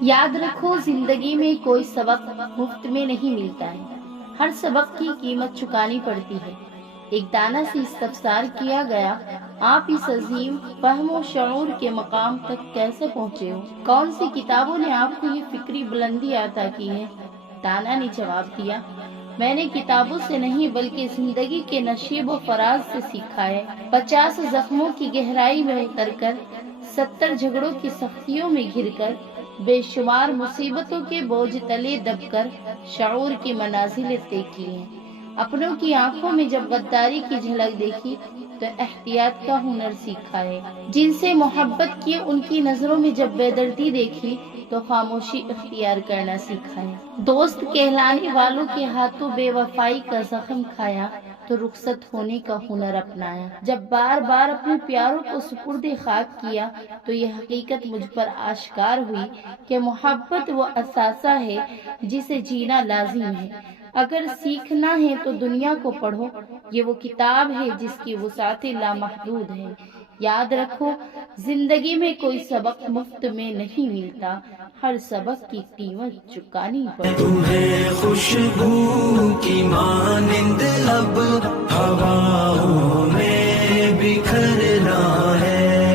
یاد رکھو، زندگی میں کوئی سبق مفت میں نہیں ملتا ہے، ہر سبق کی قیمت چکانی پڑتی ہے۔ ایک دانا سے استفسار کیا گیا، آپ اس عظیم فہم و شعور کے مقام تک کیسے پہنچے ہو؟ کون سی کتابوں نے آپ کو یہ فکری بلندی عطا کی ہے؟ دانا نے جواب دیا، میں نے کتابوں سے نہیں بلکہ زندگی کے نشیب و فراز سے سیکھا ہے۔ 50 زخموں کی گہرائی میں اتر کر، 70 جھگڑوں کی سختیوں میں گر کر، بے شمار مصیبتوں کے بوجھ تلے دب کر شعور کی منازلیں طے کی ہیں۔ اپنوں کی آنکھوں میں جب غداری کی جھلک دیکھی تو احتیاط کا ہنر سیکھا ہے۔ جن سے محبت کی ان کی نظروں میں جب بے دردی دیکھی تو خاموشی اختیار کرنا سیکھا ہے۔ دوست کہلانے والوں کے ہاتھوں بے وفائی کا زخم کھایا تو رخصت ہونے کا ہنر اپنایا۔ جب بار بار اپنے پیاروں کو سپرد خاک کیا تو یہ حقیقت مجھ پر آشکار ہوئی کہ محبت وہ اثاثہ ہے جسے جینا لازم ہے۔ اگر سیکھنا ہے تو دنیا کو پڑھو، یہ وہ کتاب ہے جس کی وسعت لامحدود ہے۔ یاد رکھو، زندگی میں کوئی سبق مفت میں نہیں ملتا، ہر سبق کی قیمت چکانی پڑتی۔ تمہیں خوشبو کی مانند اب ہوا